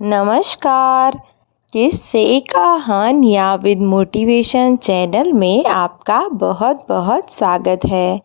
नमस्कार। किस्से कहानियाँ विद मोटिवेशन चैनल में आपका बहुत बहुत स्वागत है।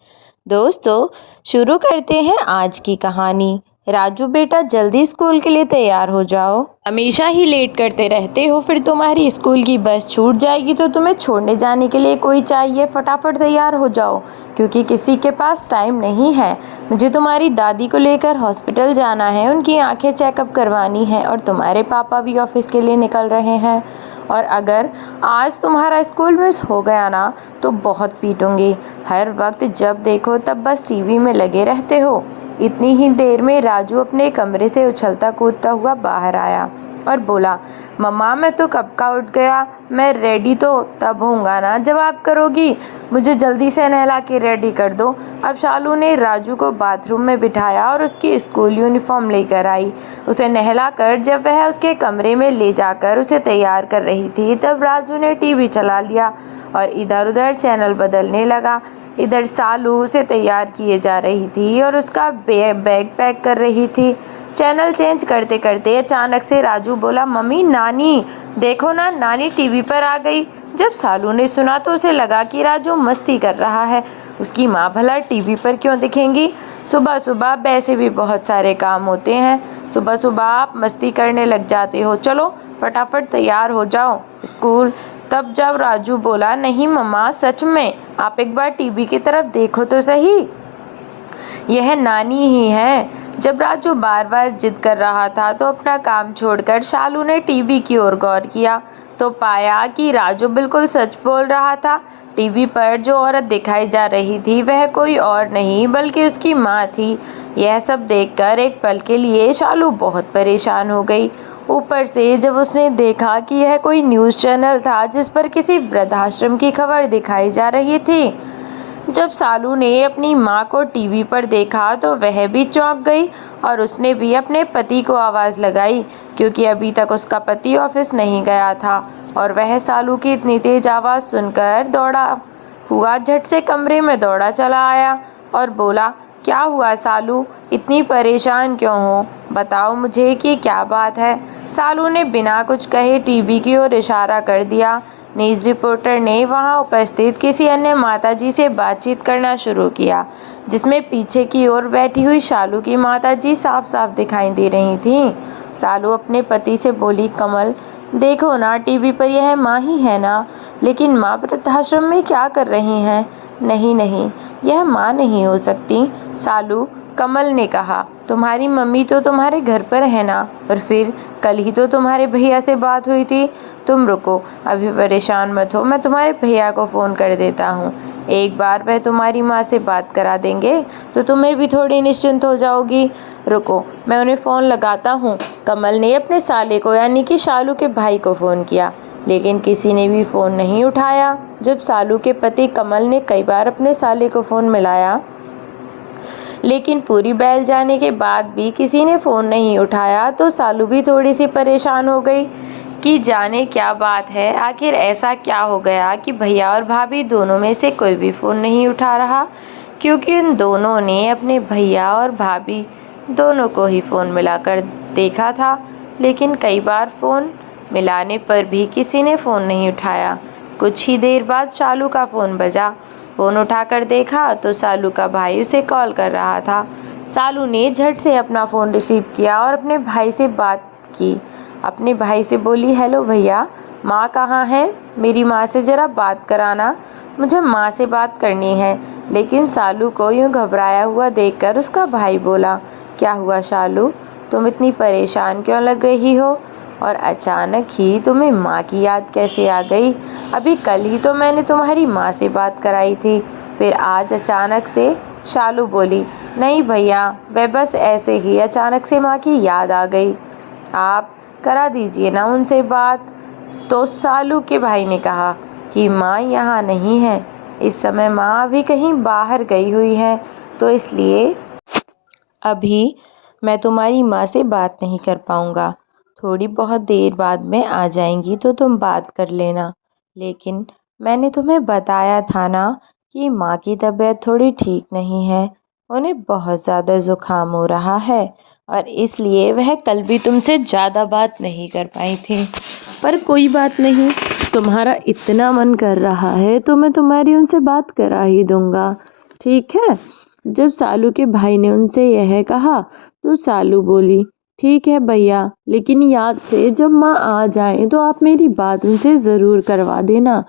दोस्तों, शुरू करते हैं आज की कहानी। राजू बेटा, जल्दी स्कूल के लिए तैयार हो जाओ। हमेशा ही लेट करते रहते हो, फिर तुम्हारी स्कूल की बस छूट जाएगी तो तुम्हें छोड़ने जाने के लिए कोई चाहिए। फटाफट तैयार हो जाओ, क्योंकि किसी के पास टाइम नहीं है। मुझे तुम्हारी दादी को लेकर हॉस्पिटल जाना है, उनकी आंखें चेकअप करवानी है और तुम्हारे पापा भी ऑफिस के लिए निकल रहे हैं। और अगर आज तुम्हारा स्कूल मिस हो गया ना, तो बहुत पीटूंगी। हर वक्त जब देखो तब बस टीवी में लगे रहते हो। इतनी ही देर में राजू अपने कमरे से उछलता कूदता हुआ बाहर आया और बोला, मम्मा मैं तो कब का उठ गया। मैं रेडी तो तब होऊंगा ना जब आप करोगी। मुझे जल्दी से नहला के रेडी कर दो। अब शालू ने राजू को बाथरूम में बिठाया और उसकी स्कूल यूनिफॉर्म लेकर आई। उसे नहलाकर जब वह उसके कमरे में ले जाकर उसे तैयार कर रही थी, तब राजू ने टीवी चला लिया और इधर उधर चैनल बदलने लगा। इधर सालू उसे तैयार किए जा रही थी और उसका बैग पैक कर रही थी। चैनल चेंज करते करते अचानक से राजू बोला, मम्मी नानी देखो ना, नानी टीवी पर आ गई। जब सालू ने सुना तो उसे लगा कि राजू मस्ती कर रहा है। उसकी माँ भला टीवी पर क्यों दिखेंगी। सुबह सुबह वैसे भी बहुत सारे काम होते हैं, सुबह सुबह आप मस्ती करने लग जाते हो। चलो फटाफट तैयार हो जाओ स्कूल। तब जब राजू बोला, नहीं मम्मा सच में, आप एक बार टीवी की तरफ देखो तो सही, यह नानी ही है। जब राजू बार बार जिद कर रहा था तो अपना काम छोड़कर शालू ने टीवी की ओर गौर किया तो पाया कि राजू बिल्कुल सच बोल रहा था। टीवी पर जो औरत दिखाई जा रही थी वह कोई और नहीं बल्कि उसकी माँ थी। यह सब देखकर एक पल के लिए शालू बहुत परेशान हो गई। ऊपर से जब उसने देखा कि यह कोई न्यूज़ चैनल था जिस पर किसी वृद्धाश्रम की खबर दिखाई जा रही थी। जब सालू ने अपनी माँ को टीवी पर देखा तो वह भी चौंक गई और उसने भी अपने पति को आवाज़ लगाई, क्योंकि अभी तक उसका पति ऑफिस नहीं गया था। और वह सालू की इतनी तेज आवाज़ सुनकर दौड़ा हुआ झट से कमरे में दौड़ा चला आया और बोला, क्या हुआ सालू, इतनी परेशान क्यों हो? बताओ मुझे कि क्या बात है। सालू ने बिना कुछ कहे टीवी की ओर इशारा कर दिया। न्यूज़ रिपोर्टर ने वहां उपस्थित किसी अन्य माताजी से बातचीत करना शुरू किया, जिसमें पीछे की ओर बैठी हुई शालू की माताजी साफ साफ दिखाई दे रही थीं। सालू अपने पति से बोली, कमल देखो ना, टीवी पर यह माँ ही है ना, लेकिन माँ वृद्धाश्रम में क्या कर रही हैं? नहीं नहीं, यह माँ नहीं हो सकती। सालू, कमल ने कहा, तुम्हारी मम्मी तो तुम्हारे घर पर है ना, और फिर कल ही तो तुम्हारे भैया से बात हुई थी। तुम रुको, अभी परेशान मत हो, मैं तुम्हारे भैया को फ़ोन कर देता हूँ। एक बार वह तुम्हारी माँ से बात करा देंगे तो तुम्हें भी थोड़ी निश्चिंत हो जाओगी। रुको, मैं उन्हें फ़ोन लगाता हूँ। कमल ने अपने साले को यानी कि शालू के भाई को फ़ोन किया, लेकिन किसी ने भी फ़ोन नहीं उठाया। जब सालू के पति कमल ने कई बार अपने साले को फ़ोन मिलाया, लेकिन पूरी बैल जाने के बाद भी किसी ने फ़ोन नहीं उठाया, तो सालू भी थोड़ी सी परेशान हो गई कि जाने क्या बात है। आखिर ऐसा क्या हो गया कि भैया और भाभी दोनों में से कोई भी फ़ोन नहीं उठा रहा, क्योंकि उन दोनों ने अपने भैया और भाभी दोनों को ही फ़ोन मिलाकर देखा था, लेकिन कई बार फ़ोन मिलाने पर भी किसी ने फ़ोन नहीं उठाया। कुछ ही देर बाद शालू का फ़ोन बजा। फ़ोन उठाकर देखा तो सालू का भाई उसे कॉल कर रहा था। सालू ने झट से अपना फ़ोन रिसीव किया और अपने भाई से बात की। अपने भाई से बोली, हेलो भैया, माँ कहाँ है? मेरी माँ से ज़रा बात कराना, मुझे माँ से बात करनी है। लेकिन सालू को यूँ घबराया हुआ देखकर उसका भाई बोला, क्या हुआ शालू, तुम इतनी परेशान क्यों लग रही हो? और अचानक ही तुम्हें माँ की याद कैसे आ गई? अभी कल ही तो मैंने तुम्हारी माँ से बात कराई थी, फिर आज अचानक से? शालू बोली, नहीं भैया, वह बस ऐसे ही अचानक से माँ की याद आ गई। आप करा दीजिए ना उनसे बात। तो सालू के भाई ने कहा कि माँ यहाँ नहीं है, इस समय माँ अभी कहीं बाहर गई हुई है, तो इसलिए अभी मैं तुम्हारी माँ से बात नहीं कर पाऊँगा। थोड़ी बहुत देर बाद में आ जाएंगी तो तुम बात कर लेना। लेकिन मैंने तुम्हें बताया था ना कि माँ की तबीयत थोड़ी ठीक नहीं है, उन्हें बहुत ज़्यादा ज़ुकाम हो रहा है। और इसलिए वह कल भी तुमसे ज़्यादा बात नहीं कर पाई थी। पर कोई बात नहीं, तुम्हारा इतना मन कर रहा है तो मैं तुम्हारी उनसे बात करा ही दूँगा, ठीक है। जब सालू के भाई ने उनसे यह कहा तो सालू बोली, ठीक है भैया, लेकिन याद से जब माँ आ जाए तो आप मेरी बात उनसे ज़रूर करवा देना,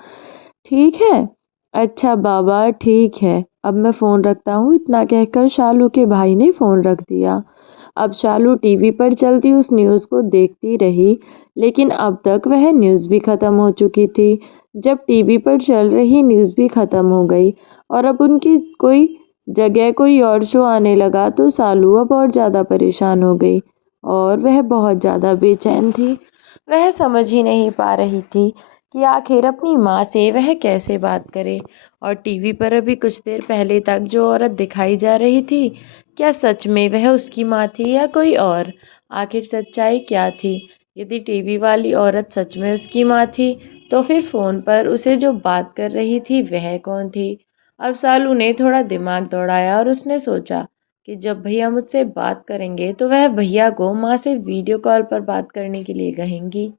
ठीक है। अच्छा बाबा, ठीक है, अब मैं फ़ोन रखता हूँ। इतना कहकर शालू के भाई ने फ़ोन रख दिया। अब शालू टीवी पर चलती उस न्यूज़ को देखती रही, लेकिन अब तक वह न्यूज़ भी ख़त्म हो चुकी थी। जब टीवी पर चल रही न्यूज़ भी ख़त्म हो गई और अब उनकी कोई जगह कोई और शो आने लगा तो शालू अब और ज़्यादा परेशान हो गई और वह बहुत ज़्यादा बेचैन थी। वह समझ ही नहीं पा रही थी कि आखिर अपनी माँ से वह कैसे बात करे। और टीवी पर अभी कुछ देर पहले तक जो औरत दिखाई जा रही थी, क्या सच में वह उसकी माँ थी या कोई और? आखिर सच्चाई क्या थी? यदि टीवी वाली औरत सच में उसकी माँ थी तो फिर फ़ोन पर उसे जो बात कर रही थी वह कौन थी? अब सालू ने थोड़ा दिमाग दौड़ाया और उसने सोचा कि जब भैया मुझसे बात करेंगे तो वह भैया को माँ से वीडियो कॉल पर बात करने के लिए कहेंगी।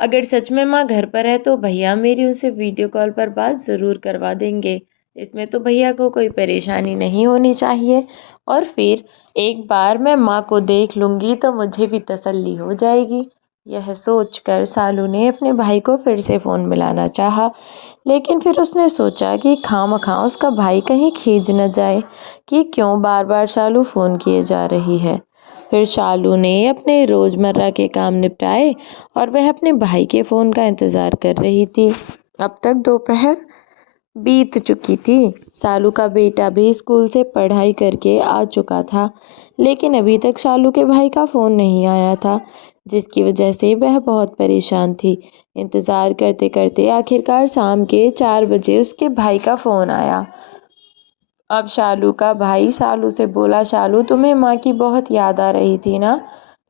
अगर सच में माँ घर पर है तो भैया मेरी उनसे वीडियो कॉल पर बात ज़रूर करवा देंगे। इसमें तो भैया को कोई परेशानी नहीं होनी चाहिए और फिर एक बार मैं माँ को देख लूँगी तो मुझे भी तसल्ली हो जाएगी। यह सोचकर सालू ने अपने भाई को फिर से फ़ोन मिलाना चाहा, लेकिन फिर उसने सोचा कि खामखा उसका भाई कहीं खींच न जाए कि क्यों बार बार शालू फ़ोन किए जा रही है। फिर शालू ने अपने रोज़मर्रा के काम निपटाए और वह अपने भाई के फ़ोन का इंतज़ार कर रही थी। अब तक दोपहर बीत चुकी थी। शालू का बेटा भी स्कूल से पढ़ाई करके आ चुका था, लेकिन अभी तक शालू के भाई का फ़ोन नहीं आया था, जिसकी वजह से वह बहुत परेशान थी। इंतज़ार करते करते आखिरकार शाम के 4 बजे उसके भाई का फ़ोन आया। अब शालू का भाई शालू से बोला, शालू तुम्हें माँ की बहुत याद आ रही थी ना?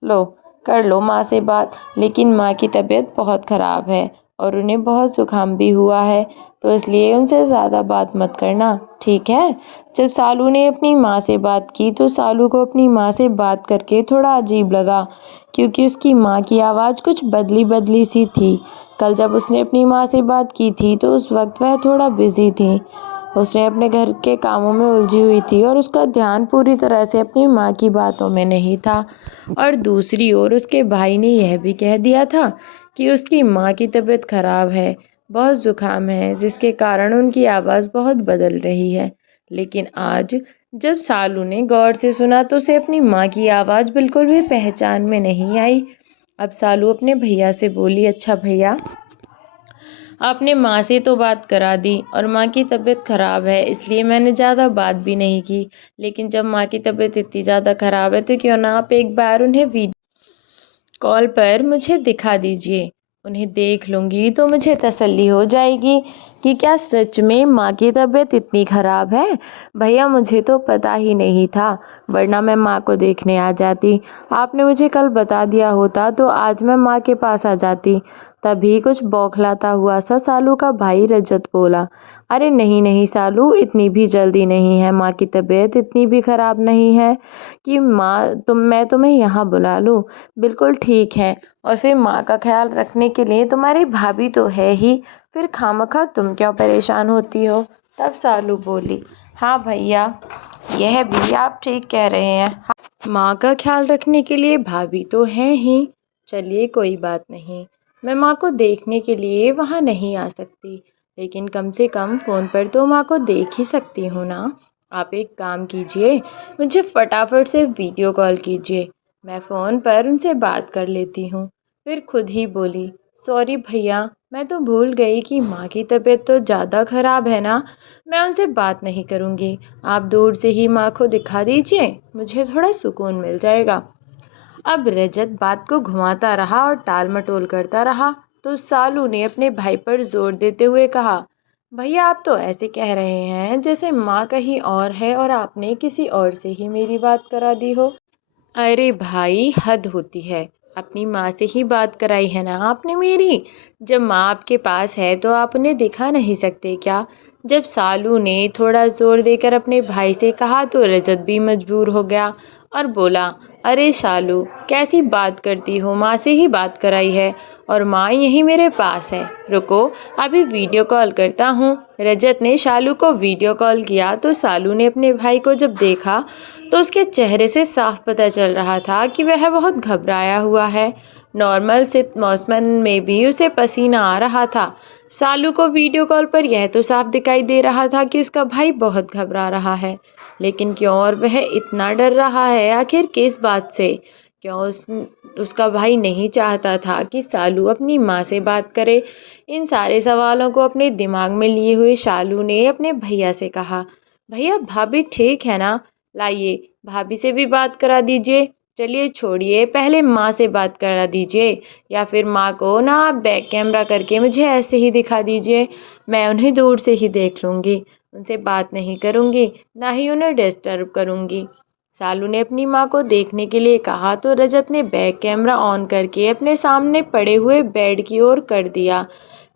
लो कर लो माँ से बात, लेकिन माँ की तबीयत बहुत ख़राब है और उन्हें बहुत ज़ुकाम भी हुआ है, तो इसलिए उनसे ज़्यादा बात मत करना, ठीक है। जब शालू ने अपनी माँ से बात की तो शालू को अपनी माँ से बात करके थोड़ा अजीब लगा, क्योंकि उसकी माँ की आवाज़ कुछ बदली बदली सी थी। कल जब उसने अपनी माँ से बात की थी तो उस वक्त वह थोड़ा बिज़ी थी। उसने अपने घर के कामों में उलझी हुई थी और उसका ध्यान पूरी तरह से अपनी माँ की बातों में नहीं था। और दूसरी ओर उसके भाई ने यह भी कह दिया था कि उसकी माँ की तबीयत खराब है, बहुत ज़ुकाम है, जिसके कारण उनकी आवाज़ बहुत बदल रही है। लेकिन आज जब शालू ने गौर से सुना तो उसे अपनी माँ की आवाज़ बिल्कुल भी पहचान में नहीं आई। अब शालू अपने भैया से बोली, अच्छा भैया, आपने माँ से तो बात करा दी और माँ की तबीयत ख़राब है इसलिए मैंने ज़्यादा बात भी नहीं की, लेकिन जब माँ की तबीयत इतनी ज़्यादा ख़राब है तो क्यों ना आप एक बार उन्हें वीडियो कॉल पर मुझे दिखा दीजिए। उन्हें देख लूँगी तो मुझे तसल्ली हो जाएगी कि क्या सच में माँ की तबीयत इतनी ख़राब है। भैया मुझे तो पता ही नहीं था, वरना मैं माँ को देखने आ जाती। आपने मुझे कल बता दिया होता तो आज मैं माँ के पास आ जाती। तभी कुछ बौखलाता हुआ सा सालू का भाई रजत बोला, अरे नहीं नहीं सालू, इतनी भी जल्दी नहीं है, माँ की तबीयत इतनी भी ख़राब नहीं है कि मैं तुम्हें यहाँ बुला लूँ। बिल्कुल ठीक है, और फिर माँ का ख्याल रखने के लिए तुम्हारी भाभी तो है ही, फिर खामखा तुम क्यों परेशान होती हो। तब सालू बोली, हाँ भैया, यह भी आप ठीक कह रहे हैं, माँ का ख्याल रखने के लिए भाभी तो हैं ही। चलिए कोई बात नहीं, मैं माँ को देखने के लिए वहाँ नहीं आ सकती, लेकिन कम से कम फ़ोन पर तो माँ को देख ही सकती हूँ ना। आप एक काम कीजिए, मुझे फटाफट से वीडियो कॉल कीजिए, मैं फ़ोन पर उनसे बात कर लेती हूँ। फिर खुद ही बोली, सॉरी भैया, मैं तो भूल गई कि माँ की तबीयत तो ज़्यादा ख़राब है ना, मैं उनसे बात नहीं करूँगी। आप दूर से ही माँ को दिखा दीजिए, मुझे थोड़ा सुकून मिल जाएगा। अब रजत बात को घुमाता रहा और टाल मटोल करता रहा, तो सालू ने अपने भाई पर जोर देते हुए कहा, भैया आप तो ऐसे कह रहे हैं जैसे माँ कहीं और है और आपने किसी और से ही मेरी बात करा दी हो। अरे भाई, हद होती है, अपनी माँ से ही बात कराई है ना आपने मेरी। जब माँ आपके पास है तो आप उन्हें दिखा नहीं सकते क्या? जब सालू ने थोड़ा जोर देकर अपने भाई से कहा तो रजत भी मजबूर हो गया और बोला, अरे शालू, कैसी बात करती हो, माँ से ही बात कराई है और माँ यहीं मेरे पास है, रुको अभी वीडियो कॉल करता हूँ। रजत ने शालू को वीडियो कॉल किया तो शालू ने अपने भाई को जब देखा तो उसके चेहरे से साफ पता चल रहा था कि वह बहुत घबराया हुआ है। नॉर्मल से मौसम में भी उसे पसीना आ रहा था। शालू को वीडियो कॉल पर यह तो साफ दिखाई दे रहा था कि उसका भाई बहुत घबरा रहा है, लेकिन क्यों और वह इतना डर रहा है, आखिर किस बात से? क्यों उसका भाई नहीं चाहता था कि शालू अपनी माँ से बात करे? इन सारे सवालों को अपने दिमाग में लिए हुए शालू ने अपने भैया से कहा, भैया भाभी ठीक है ना, लाइए भाभी से भी बात करा दीजिए। चलिए छोड़िए, पहले माँ से बात करा दीजिए, या फिर माँ को ना आप बैक कैमरा करके मुझे ऐसे ही दिखा दीजिए, मैं उन्हें दूर से ही देख लूँगी, उनसे बात नहीं करूँगी, ना ही उन्हें डिस्टर्ब करूँगी। शालू ने अपनी माँ को देखने के लिए कहा तो रजत ने बैक कैमरा ऑन करके अपने सामने पड़े हुए बेड की ओर कर दिया,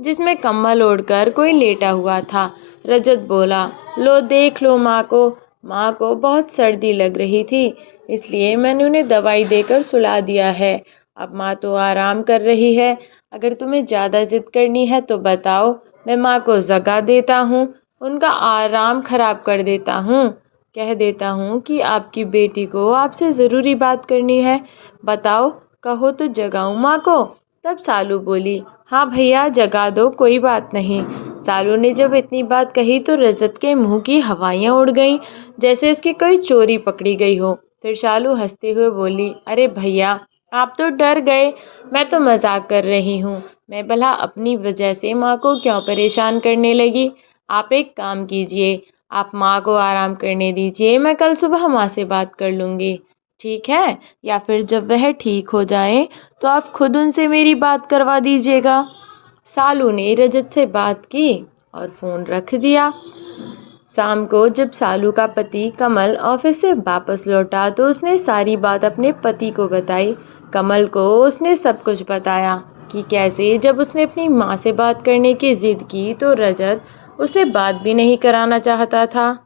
जिसमें कम्बल ओढ़कर कोई लेटा हुआ था। रजत बोला, लो देख लो माँ को। माँ को बहुत सर्दी लग रही थी, इसलिए मैंने उन्हें दवाई देकर सुला दिया है। अब माँ तो आराम कर रही है, अगर तुम्हें ज़्यादा जिद करनी है तो बताओ, मैं माँ को जगा देता हूँ, उनका आराम खराब कर देता हूँ, कह देता हूँ कि आपकी बेटी को आपसे ज़रूरी बात करनी है, बताओ, कहो तो जगाऊँ माँ को? तब शालू बोली, हाँ भैया जगा दो, कोई बात नहीं। शालू ने जब इतनी बात कही तो रजत के मुंह की हवाइयाँ उड़ गईं, जैसे उसकी कोई चोरी पकड़ी गई हो। फिर शालू हंसते हुए बोली, अरे भैया आप तो डर गए, मैं तो मजाक कर रही हूँ, मैं भला अपनी वजह से माँ को क्यों परेशान करने लगी? आप एक काम कीजिए, आप माँ को आराम करने दीजिए, मैं कल सुबह माँ से बात कर लूँगी, ठीक है? या फिर जब वह ठीक हो जाए तो आप खुद उनसे मेरी बात करवा दीजिएगा। शालू ने रजत से बात की और फ़ोन रख दिया। शाम को जब शालू का पति कमल ऑफिस से वापस लौटा तो उसने सारी बात अपने पति को बताई। कमल को उसने सब कुछ बताया कि कैसे जब उसने अपनी माँ से बात करने की ज़िद की तो रजत उससे बात भी नहीं कराना चाहता था।